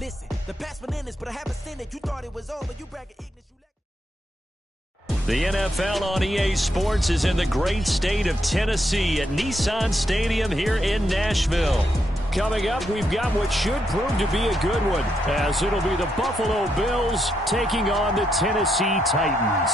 Listen, the past been in this, but I haven't seen it. You thought it was over. You bragging ignorance. The NFL on EA Sports is in the great state of Tennessee at Nissan Stadium here in Nashville. Coming up, we've got what should prove to be a good one, as it'll be the Buffalo Bills taking on the Tennessee Titans.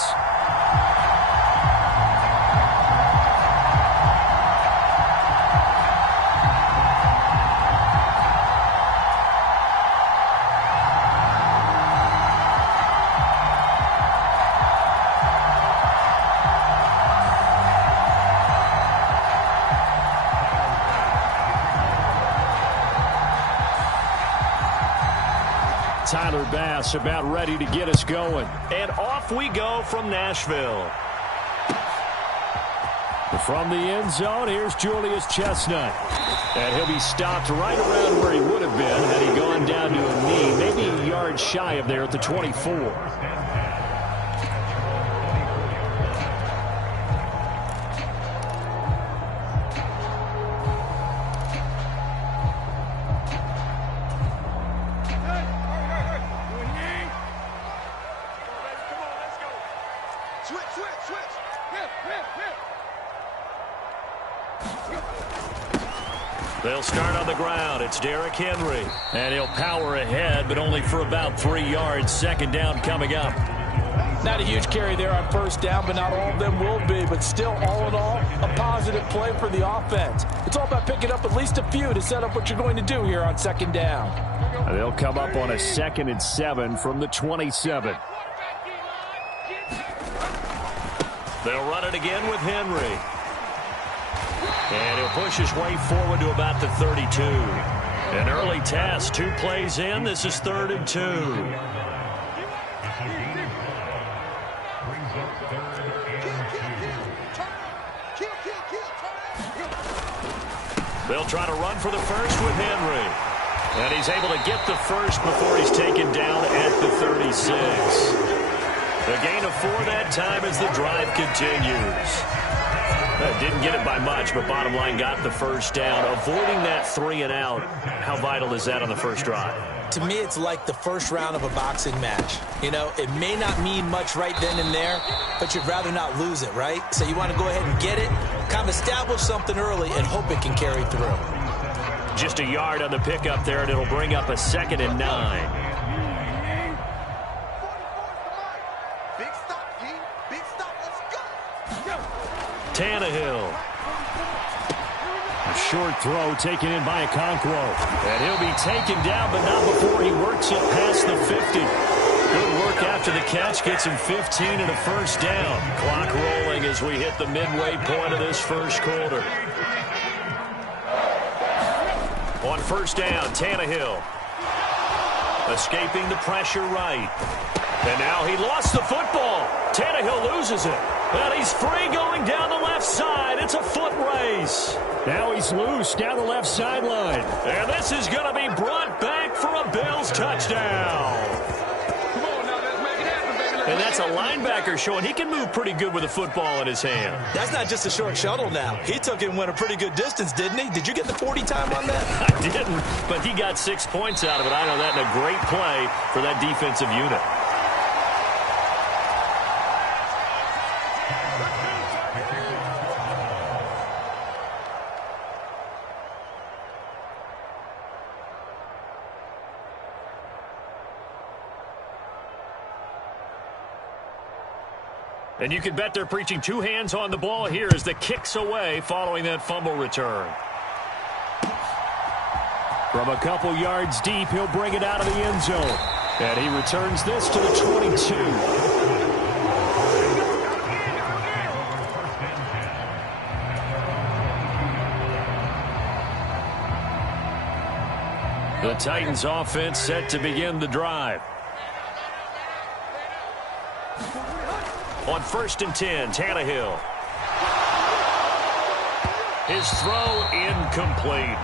Tyler Bass about ready to get us going. And off we go from Nashville. From the end zone, here's Julius Chestnut. And he'll be stopped right around where he would have been had he gone down to a knee, maybe a yard shy of there at the 24. They'll start on the ground. It's Derrick Henry. And he'll power ahead, but only for about 3 yards. Second down coming up. Not a huge carry there on first down, but not all of them will be. But still, all in all, a positive play for the offense. It's all about picking up at least a few to set up what you're going to do here on second down. They'll come up on a 2nd and 7 from the 27. They'll run it again with Henry. And he'll push his way forward to about the 32. An early task, 2 plays in. This is 3rd and 2. They'll try to run for the first with Henry. And he's able to get the first before he's taken down at the 36. A gain of 4 that time as the drive continues. Didn't get it by much, but bottom line got the first down. Avoiding that 3 and out, how vital is that on the first drive? To me, it's like the first round of a boxing match. You know, it may not mean much right then and there, but you'd rather not lose it, right? So you want to go ahead and get it, kind of establish something early, and hope it can carry through. Just a yard on the pickup there, and it'll bring up a 2nd and 9. Tannehill. A short throw taken in by Okonkwo. And he'll be taken down, but not before he works it past the 50. Good work after the catch. Gets him 15 and a first down. Clock rolling as we hit the midway point of this first quarter. On first down, Tannehill. Escaping the pressure right. And now he lost the football. Tannehill loses it. And he's free going down the left side. It's a foot race. Now he's loose down the left sideline. And this is going to be brought back for a Bills touchdown. And that's a linebacker showing he can move pretty good with a football in his hand. That's not just a short shuttle now. He took it and went a pretty good distance, didn't he? Did you get the 40 time on that? I didn't, but he got 6 points out of it. I know that, and a great play for that defensive unit. And you can bet they're preaching 2 hands on the ball here as the kick's away following that fumble return. From a couple yards deep, he'll bring it out of the end zone. And he returns this to the 22. The Titans offense set to begin the drive. On 1st and 10, Tannehill. His throw incomplete.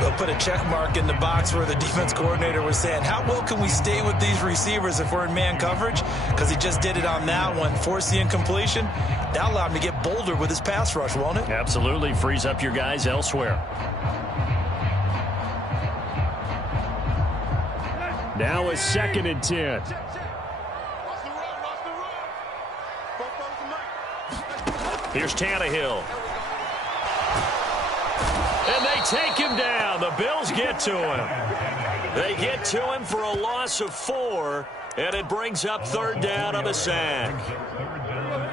They'll put a check mark in the box where the defense coordinator was saying, how well can we stay with these receivers if we're in man coverage? Because he just did it on that one, forced the incompletion. That allowed him to get bolder with his pass rush, won't it? Absolutely. Frees up your guys elsewhere. Now a 2nd and 10. Here's Tannehill. And they take him down. The Bills get to him. They get to him for a loss of 4, and it brings up 3rd down on the sack.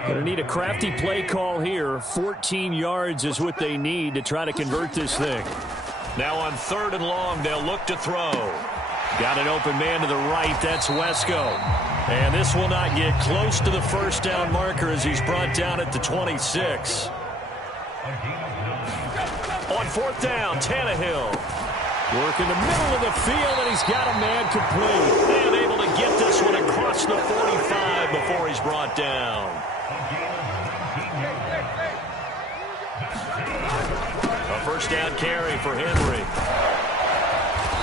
Going to need a crafty play call here. 14 yards is what they need to try to convert this thing. Now on 3rd and long, they'll look to throw. Got an open man to the right. That's Wesco. And this will not get close to the 1st down marker as he's brought down at the 26. On 4th down, Tannehill. Work in the middle of the field, and he's got a man complete. And able to get this one across the 45 before he's brought down. A 1st down carry for Henry.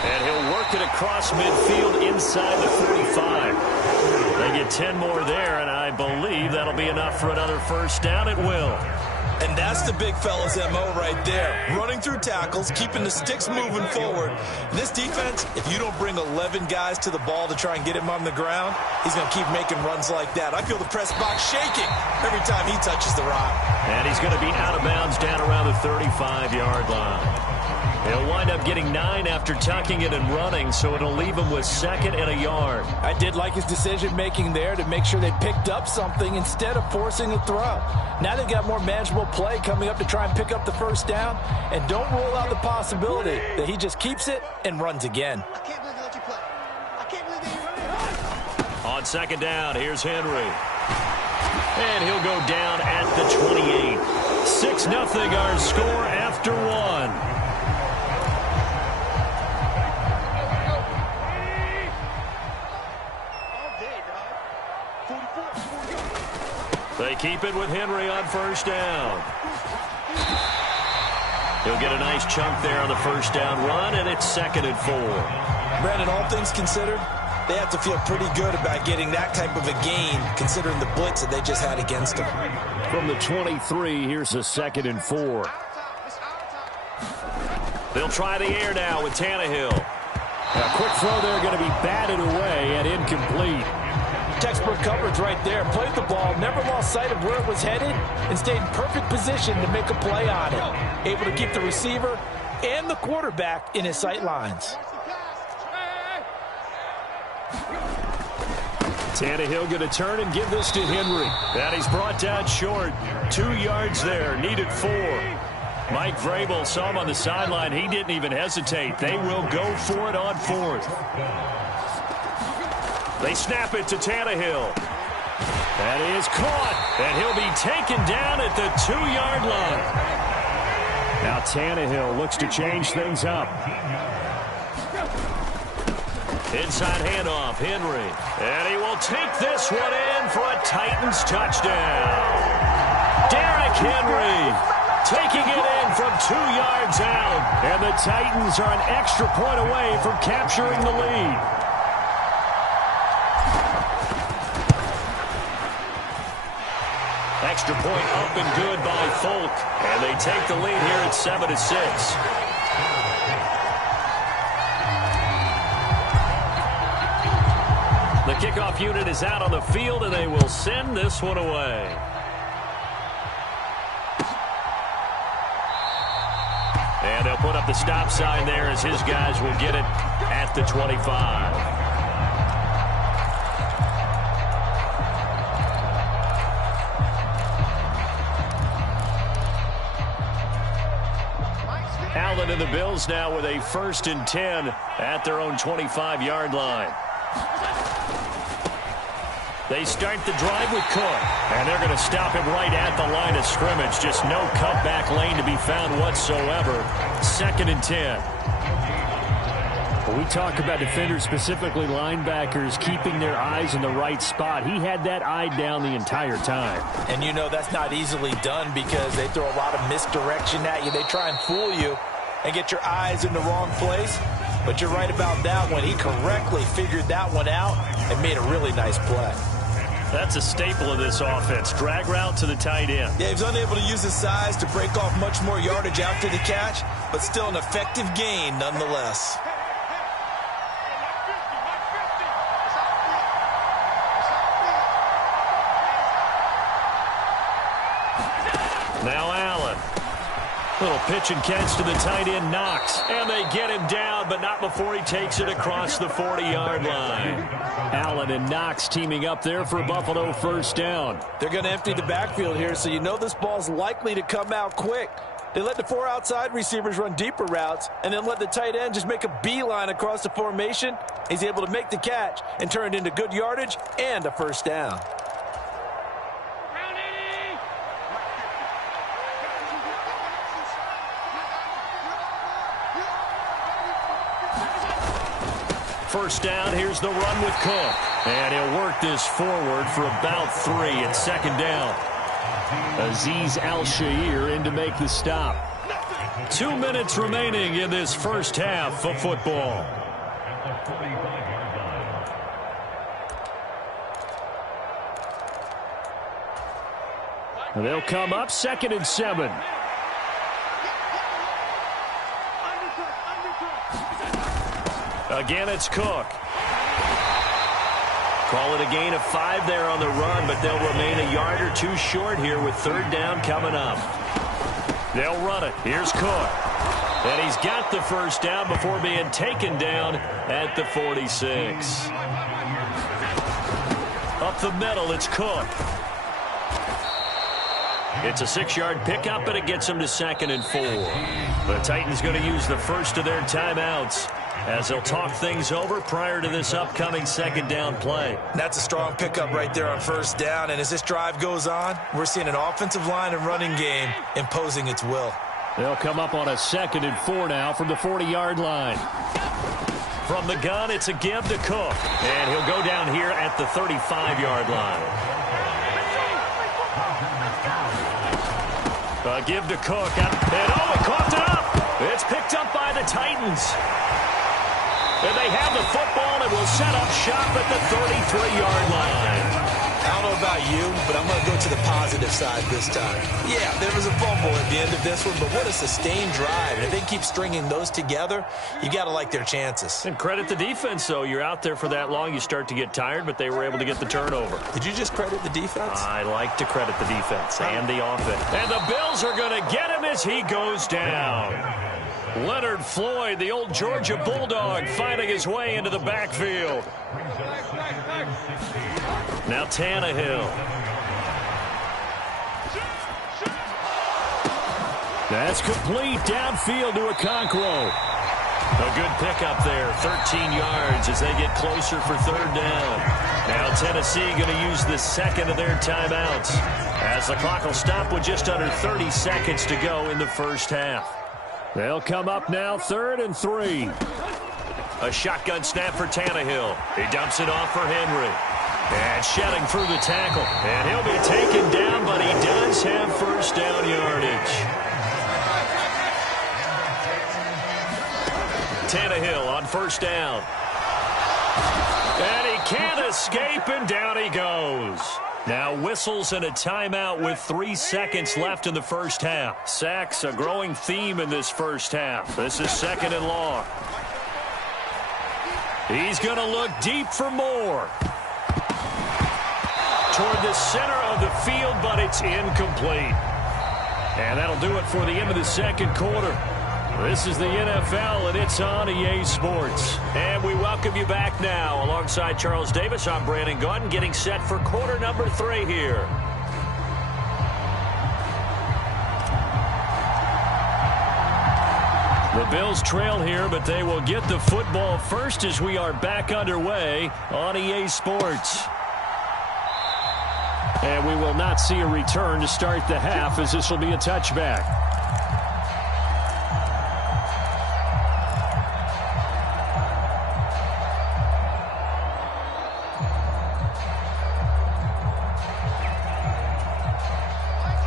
And he'll work it across midfield inside the 45. They get 10 more there, and I believe that'll be enough for another 1st down. It will. And that's the big fella's MO right there. Running through tackles, keeping the sticks moving forward. And this defense, if you don't bring 11 guys to the ball to try and get him on the ground, he's going to keep making runs like that. I feel the press box shaking every time he touches the rock. And he's going to be out of bounds down around the 35-yard line. He'll wind up getting 9 after tucking it and running, so it'll leave him with 2nd and a yard. I did like his decision-making there to make sure they picked up something instead of forcing a throw. Now they've got more manageable play coming up to try and pick up the 1st down, and don't rule out the possibility that he just keeps it and runs again. I can't believe they let you play. I can't believe they On 2nd down, here's Henry. And he'll go down at the 28. 6-0 our score after 1. They keep it with Henry on 1st down. He'll get a nice chunk there on the 1st down run, and it's 2nd and 4. Brandon, all things considered, they have to feel pretty good about getting that type of a gain, considering the blitz that they just had against them. From the 23, here's a 2nd and 4. They'll try the air now with Tannehill. A quick throw there going to be batted away and incomplete. Textbook coverage right there. Played the ball, never lost sight of where it was headed, and stayed in perfect position to make a play on it. Able to keep the receiver and the quarterback in his sight lines. Tannehill going to turn and give this to Henry. And he's brought down short. 2 yards there, needed 4. Mike Vrabel saw him on the sideline. He didn't even hesitate. They will go for it on 4th. They snap it to Tannehill. That is caught. And he'll be taken down at the 2-yard line. Now Tannehill looks to change things up. Inside handoff, Henry. And he will take this one in for a Titans touchdown. Derrick Henry taking it in from 2 yards out. And the Titans are an extra point away from capturing the lead. Extra point up and good by Folk. And they take the lead here at 7-6. The kickoff unit is out on the field, and they will send this one away. And they'll put up the stop sign there as his guys will get it at the 25. Allen and the Bills now with a 1st and 10 at their own 25-yard line. They start the drive with Cook, and they're going to stop him right at the line of scrimmage. Just no cutback lane to be found whatsoever. 2nd and 10. When we talk about defenders, specifically linebackers, keeping their eyes in the right spot, he had that eye down the entire time. And you know that's not easily done because they throw a lot of misdirection at you. They try and fool you and get your eyes in the wrong place. But you're right about that one. He correctly figured that one out and made a really nice play. That's a staple of this offense. Drag route to the tight end. Yeah, he was unable to use his size to break off much more yardage after the catch, but still an effective gain nonetheless. Little pitch and catch to the tight end, Knox. And they get him down, but not before he takes it across the 40-yard line. Allen and Knox teaming up there for a Buffalo first down. They're going to empty the backfield here, so you know this ball's likely to come out quick. They let the 4 outside receivers run deeper routes and then let the tight end just make a beeline across the formation. He's able to make the catch and turn it into good yardage and a first down. First down, here's the run with Cook. And he'll work this forward for about 3 at second down. Azeez Al-Shaair in to make the stop. 2 minutes remaining in this first half of football. They'll come up 2nd and 7. Again, it's Cook. Call it a gain of 5 there on the run, but they'll remain a yard or 2 short here with 3rd down coming up. They'll run it. Here's Cook. And he's got the first down before being taken down at the 46. Up the middle, it's Cook. It's a 6-yard pickup, and it gets them to 2nd and 4. The Titans going to use the first of their timeouts as they'll talk things over prior to this upcoming 2nd down play. That's a strong pickup right there on 1st down, and as this drive goes on, we're seeing an offensive line and running game imposing its will. They'll come up on a 2nd and 4 now from the 40-yard line. From the gun, it's a give to Cook, and he'll go down here at the 35-yard line. A give to Cook, and he coughed it up. It's picked up by the Titans. And they have the football and will set up shop at the 33-yard line. I don't know about you, but I'm going to go to the positive side this time. Yeah, there was a fumble at the end of this one, but what a sustained drive. And if they keep stringing those together, you got to like their chances. And credit the defense, though. You're out there for that long, you start to get tired, but they were able to get the turnover. Did you just credit the defense? I like to credit the defense and the offense. And the Bills are going to get him as he goes down. Leonard Floyd, the old Georgia Bulldog, finding his way into the backfield. Now Tannehill. That's complete downfield to Okonkwo. A good pickup there, 13 yards as they get closer for 3rd down. Now Tennessee going to use the 2nd of their timeouts as the clock will stop with just under 30 seconds to go in the first half. They'll come up now 3rd and 3. A shotgun snap for Tannehill. He dumps it off for Henry. And shedding through the tackle. And he'll be taken down, but he does have first down yardage. Tannehill on 1st down. And he can't escape, and down he goes. Now whistles and a timeout with 3 seconds left in the first half. Sacks, a growing theme in this first half. This is 2nd and long. He's going to look deep for more. Toward the center of the field, but it's incomplete. And that'll do it for the end of the 2nd quarter. This is the NFL, and it's on EA Sports. And we welcome you back now. Alongside Charles Davis, I'm Brandon Gaudin, getting set for quarter number 3 here. The Bills trail here, but they will get the football first as we are back underway on EA Sports. And we will not see a return to start the half, as this will be a touchback.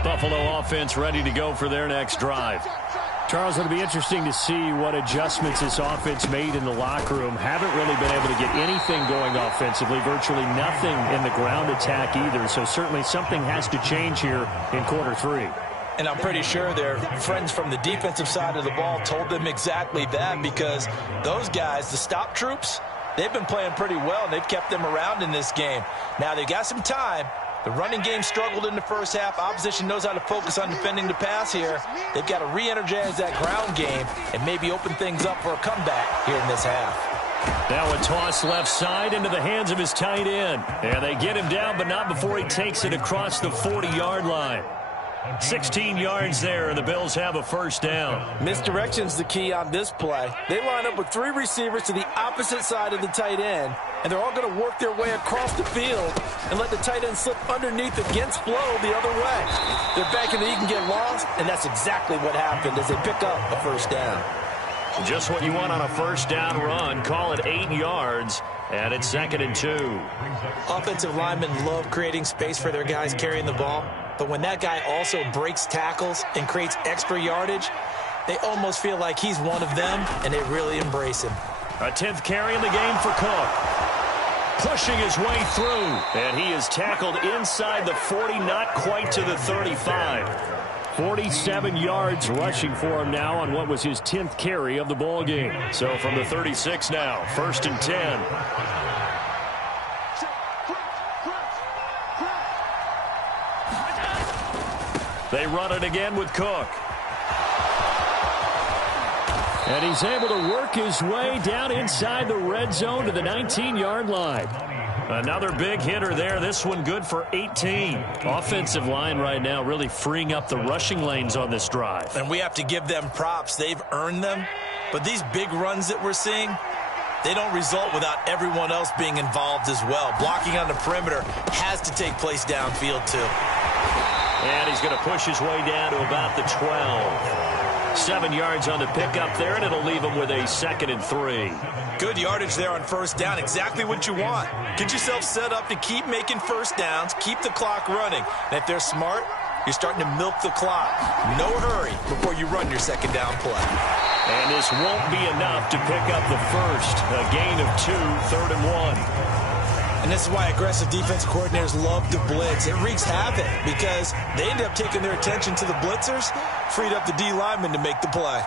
Buffalo offense ready to go for their next drive. Charles, it'll be interesting to see what adjustments this offense made in the locker room. Haven't really been able to get anything going offensively, virtually nothing in the ground attack either. So certainly something has to change here in quarter 3. And I'm pretty sure their friends from the defensive side of the ball told them exactly that, because those guys, the stop troops, they've been playing pretty well, and they've kept them around in this game. Now, they got some time, The running game struggled in the first half. Opposition knows how to focus on defending the pass here. They've got to re-energize that ground game and maybe open things up for a comeback here in this half. Now a toss left side into the hands of his tight end. And they get him down, but not before he takes it across the 40-yard line. 16 yards there, and the Bills have a first down. Misdirection's the key on this play. They line up with 3 receivers to the opposite side of the tight end, and they're all going to work their way across the field and let the tight end slip underneath against flow the other way. They're banking that he can get lost, and that's exactly what happened as they pick up a first down. Just what you want on a first down run. Call it 8 yards, and it's 2nd and 2. Offensive linemen love creating space for their guys carrying the ball. But when that guy also breaks tackles and creates extra yardage, they almost feel like he's one of them, and they really embrace him. A 10th carry in the game for Cook. Pushing his way through, and he is tackled inside the 40, not quite to the 35. 47 yards rushing for him now on what was his 10th carry of the ball game. So from the 36 now, 1st and 10. They run it again with Cook. And he's able to work his way down inside the red zone to the 19-yard line. Another big hitter there. This one good for 18. Offensive line right now really freeing up the rushing lanes on this drive. And we have to give them props. They've earned them. But these big runs that we're seeing, they don't result without everyone else being involved as well. Blocking on the perimeter has to take place downfield too. And he's going to push his way down to about the 12. 7 yards on the pickup there, and it'll leave him with a 2nd and 3. Good yardage there on first down. Exactly what you want. Get yourself set up to keep making first downs, keep the clock running. And if they're smart, you're starting to milk the clock. No hurry before you run your second down play. And this won't be enough to pick up the first. A gain of 2, 3rd and 1. And this is why aggressive defense coordinators love to blitz. It wreaks havoc because they end up taking their attention to the blitzers, freed up the D lineman to make the play.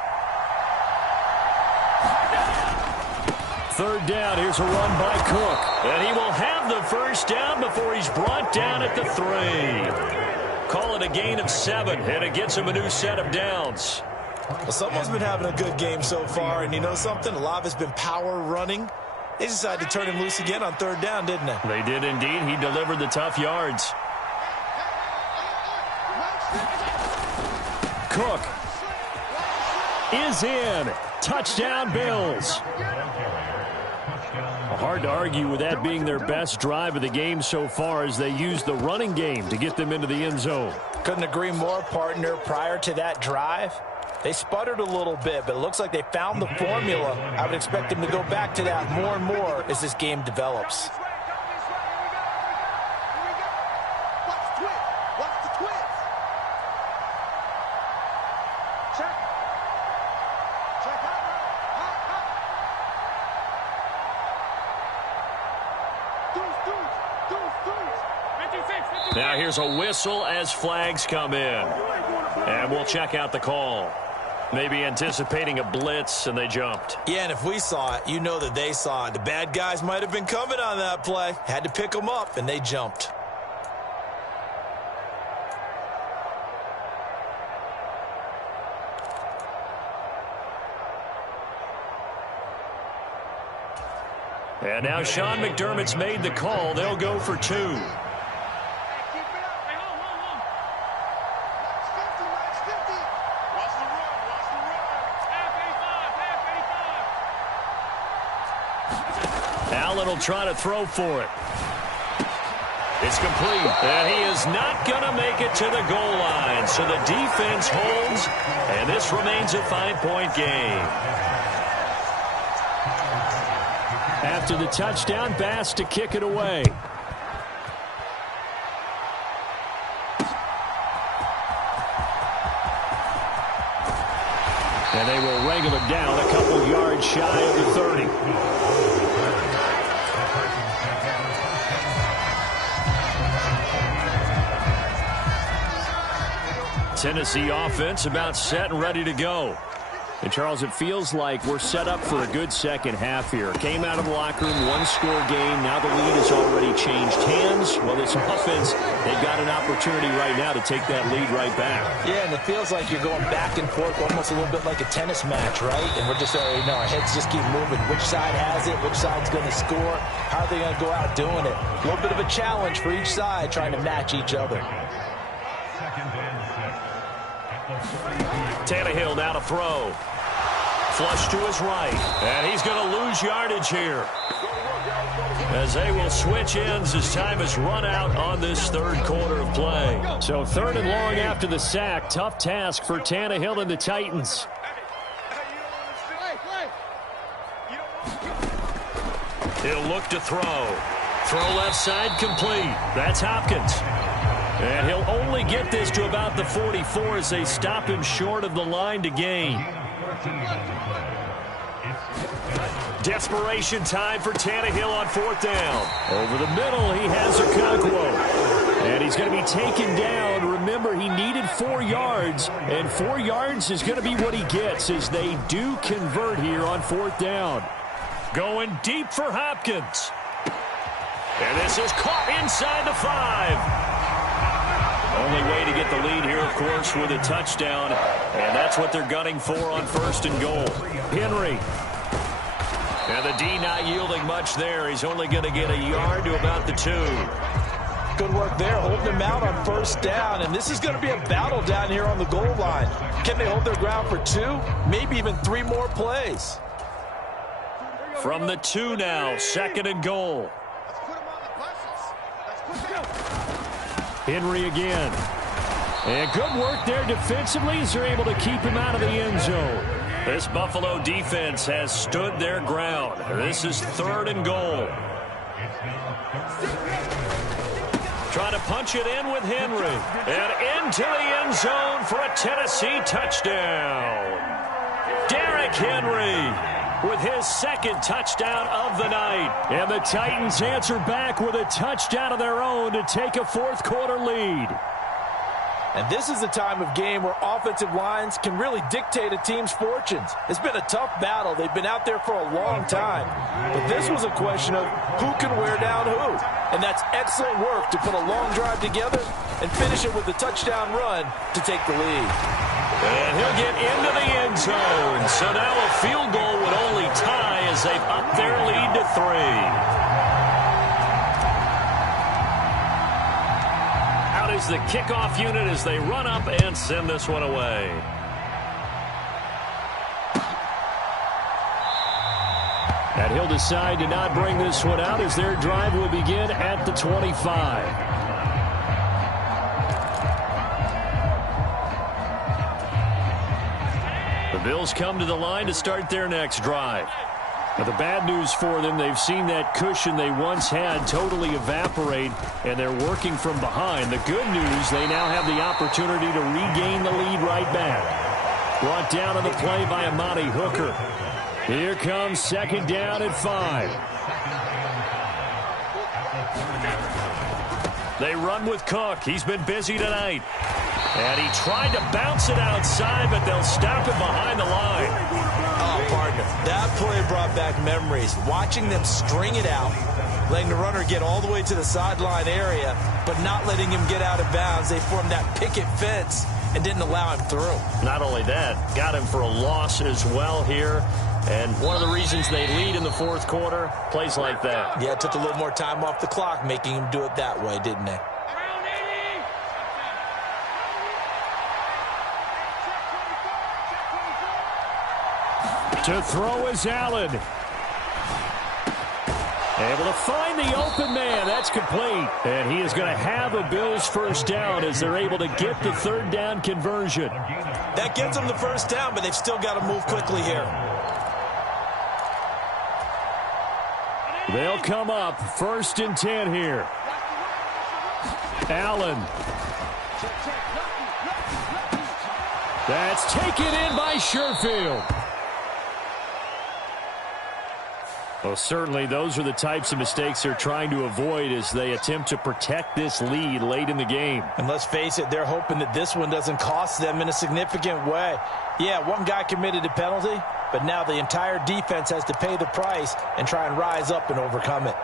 3rd down. Here's a run by Cook. And he will have the first down before he's brought down at the 3. Call it a gain of 7, and it gets him a new set of downs. Well, someone's been having a good game so far, and you know something? A lot of it's been power running. They decided to turn him loose again on 3rd down, didn't they? They did indeed. He delivered the tough yards. Cook is in. Touchdown, Bills. Hard to argue with that being their best drive of the game so far as they use the running game to get them into the end zone. Couldn't agree more, partner. Prior to that drive, they sputtered a little bit, but it looks like they found the formula. I would expect them to go back to that more and more as this game develops. Now here's a whistle as flags come in. And we'll check out the call. Maybe anticipating a blitz, and they jumped. Yeah, and if we saw it, you know that they saw it. The bad guys might have been coming on that play. Had to pick them up, and they jumped. And now Sean McDermott's made the call. They'll go for 2. Allen will try to throw for it. It's complete. And he is not going to make it to the goal line. So the defense holds, and this remains a 5-point game. After the touchdown, Bass to kick it away. And they will wrangle it down a couple yards shy of the 30. Tennessee offense about set and ready to go. And, Charles, it feels like we're set up for a good second half here. Came out of the locker room, one-score game. Now the lead has already changed hands. Well, this offense, they've got an opportunity right now to take that lead right back. Yeah, and it feels like you're going back and forth almost a little bit like a tennis match, right? And we're just, our heads just keep moving. Which side has it? Which side's going to score? How are they going to go out doing it? A little bit of a challenge for each side trying to match each other. Tannehill now to throw. Flush to his right. And he's going to lose yardage here, as they will switch ends as time has run out on this third quarter of play. So 3rd and long after the sack. Tough task for Tannehill and the Titans. He'll look to throw. Throw left side complete. That's Hopkins. And he'll only get this to about the 44 as they stop him short of the line to gain. Desperation time for Tannehill on 4th down. Over the middle, he has Okonkwo. And he's going to be taken down. Remember, he needed 4 yards, and 4 yards is going to be what he gets as they do convert here on 4th down. Going deep for Hopkins. And this is caught inside the 5. Only way to get the lead here, of course, with a touchdown. And that's what they're gunning for on 1st and goal. Henry. And the D not yielding much there. He's only going to get a yard to about the 2. Good work there, holding them out on 1st down. And this is going to be a battle down here on the goal line. Can they hold their ground for 2, maybe even 3 more plays? From the 2 now, 2nd and goal. Henry again. And good work there defensively as they're able to keep him out of the end zone. This Buffalo defense has stood their ground. This is 3rd and goal. Trying to punch it in with Henry. And into the end zone for a Tennessee touchdown. Derrick Henry with his 2nd touchdown of the night. And the Titans answer back with a touchdown of their own to take a 4th quarter lead. And this is a time of game where offensive lines can really dictate a team's fortunes. It's been a tough battle. They've been out there for a long time. But this was a question of who can wear down who. And that's excellent work to put a long drive together and finish it with a touchdown run to take the lead. And he'll get into the end zone. So now a field goal would only tie as they've upped their lead to 3. Out is the kickoff unit as they run up and send this one away. And he'll decide to not bring this one out as their drive will begin at the 25. The Bills come to the line to start their next drive. Now, the bad news for them, they've seen that cushion they once had totally evaporate, and they're working from behind. The good news, they now have the opportunity to regain the lead right back. Brought down on the play by Amani Hooker. Here comes 2nd down at 5. They run with Cook. He's been busy tonight. And he tried to bounce it outside, but they'll stop him behind the line. Oh, partner, that play brought back memories. Watching them string it out, letting the runner get all the way to the sideline area, but not letting him get out of bounds. They formed that picket fence and didn't allow him through. Not only that, got him for a loss as well here. And one of the reasons they lead in the 4th quarter, plays like that. Yeah, it took a little more time off the clock, making him do it that way, didn't they? To throw is Allen. Able to find the open man. That's complete. And he is going to have a Bills 1st down as they're able to get the 3rd down conversion. That gets them the 1st down, but they've still got to move quickly here. They'll come up 1st and 10 here. Allen. That's taken in by Sherfield. Well, certainly those are the types of mistakes they're trying to avoid as they attempt to protect this lead late in the game. And let's face it, they're hoping that this one doesn't cost them in a significant way. Yeah, one guy committed a penalty, but now the entire defense has to pay the price and try and rise up and overcome it.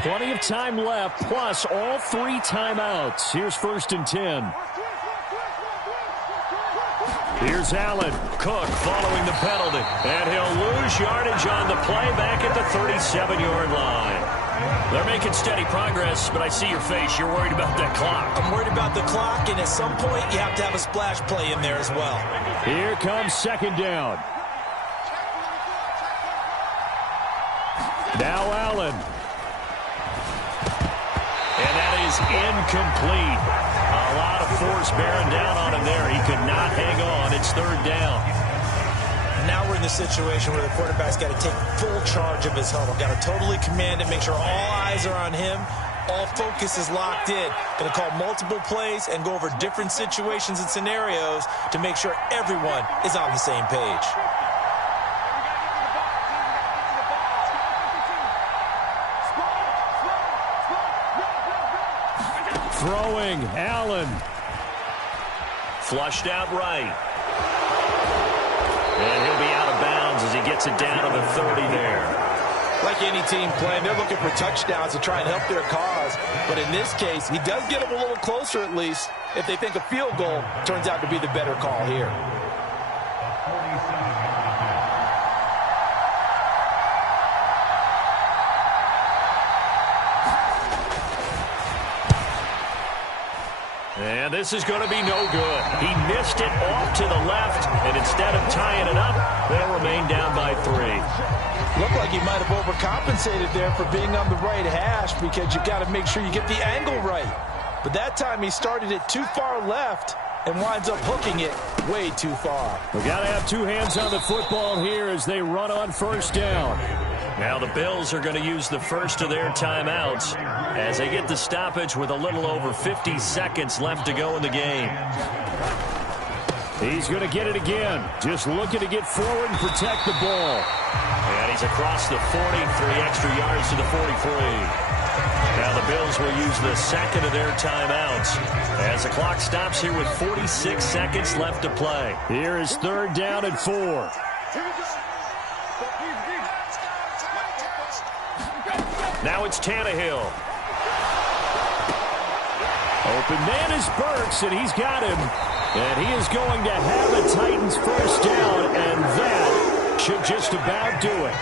Plenty of time left, plus all 3 timeouts. Here's 1st and 10. Here's Allen. Cook following the penalty. And he'll lose yardage on the play back at the 37-yard line. They're making steady progress, but I see your face. You're worried about that clock. I'm worried about the clock, and at some point you have to have a splash play in there as well. Here comes 2nd down. Now Allen. And that is incomplete. A lot of force bearing down on him there. He could not hang on. It's 3rd down. Now we're in the situation where the quarterback's got to take full charge of his huddle. Got to totally command it, make sure all eyes are on him. All focus is locked in. Going to call multiple plays and go over different situations and scenarios to make sure everyone is on the same page. Throwing, Allen. Flushed out right. And he'll be out of bounds as he gets it down to the 30 there. Like any team playing, they're looking for touchdowns to try and help their cause. But in this case, he does get them a little closer at least if they think a field goal turns out to be the better call here. And this is going to be no good. He missed it off to the left, and instead of tying it up, they'll remain down by 3. Looked like he might have overcompensated there for being on the right hash because you've got to make sure you get the angle right. But that time he started it too far left and winds up hooking it way too far. We got to have 2 hands on the football here as they run on 1st down. Now the Bills are going to use the first of their timeouts as they get the stoppage with a little over 50 seconds left to go in the game. He's going to get it again. Just looking to get forward and protect the ball. And he's across the 40, 3 extra yards to the 43. Now the Bills will use the second of their timeouts as the clock stops here with 46 seconds left to play. Here is 3rd down and 4. Now it's Tannehill. Open man is Burks, and he's got him. And he is going to have a Titans 1st down, and that should just about do it.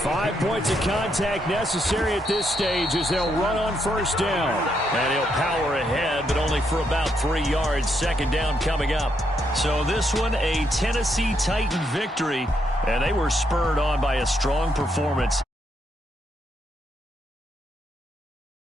Five points of contact necessary at this stage as they'll run on 1st down. And he'll power ahead, but only for about 3 yards. 2nd down coming up. So this one, a Tennessee Titan victory, and they were spurred on by a strong performance.